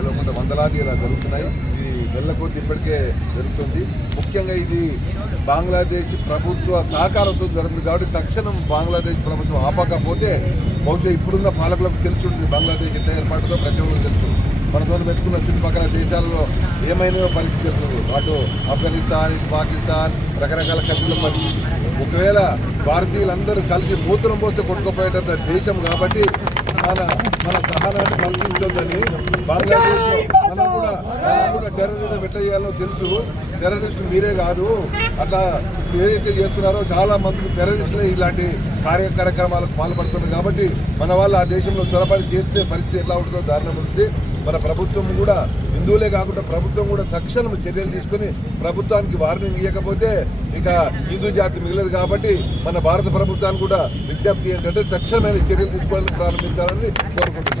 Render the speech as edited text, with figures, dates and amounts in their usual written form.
తెలియకుండా వందలాది ఇలా జరుగుతున్నాయి. ఇది నెలల కొద్ది ఇప్పటికే జరుగుతుంది. ముఖ్యంగా ఇది బంగ్లాదేశ్ ప్రభుత్వ సహకారంతో జరుగుతుంది కాబట్టి తక్షణం బంగ్లాదేశ్ ప్రభుత్వం ఆపకపోతే బహుశా ఇప్పుడున్న పాలకులకు తెలుసుంటుంది బంగ్లాదేశ్ ఎంత ఏర్పాటుతో ప్రతి ఒక్కరికి తెలుసు. మనతో పెట్టుకున్న చుట్టుపక్కల దేశాలలో ఏమైనా పరిస్థితి తెలుస్తుంది. అటు ఆఫ్ఘనిస్తాన్, పాకిస్తాన్ రకరకాల కంట్రీల పరిస్థితి. ఒకవేళ భారతీయులందరూ కలిసి మూత్రం పోస్తే కొట్టుకుపోయేటంత దేశం కాబట్టి మన సహనాన్ని పంపించొద్దని బంగ్లాదేశ్లో మనం కూడా టెర్రరిజం ఎట్లా చేయాలో తెలుసు. టెర్రరిస్టులు మీరే కాదు, అట్లా ఏదైతే చేస్తున్నారో చాలా మంది టెర్రరిస్టులే ఇలాంటి కార్యక్రమాలకు పాల్పడుతున్నారు కాబట్టి మన వాళ్ళు ఆ దేశంలో చొరబడి చేస్తే పరిస్థితి ఎట్లా ఉంటుందో దారుణం ఉంటుంది. మన ప్రభుత్వం కూడా హిందువులే కాకుండా ప్రభుత్వం కూడా తక్షణం చర్యలు తీసుకుని ప్రభుత్వానికి వార్నింగ్ ఇవ్వకపోతే ఇక హిందూ జాతి మిగలదు కాబట్టి మన భారత ప్రభుత్వాన్ని కూడా విజ్ఞప్తి ఏంటంటే తక్షణమైన చర్యలు తీసుకోవాలని ప్రారంభించాలని కోరుకుంటున్నాను.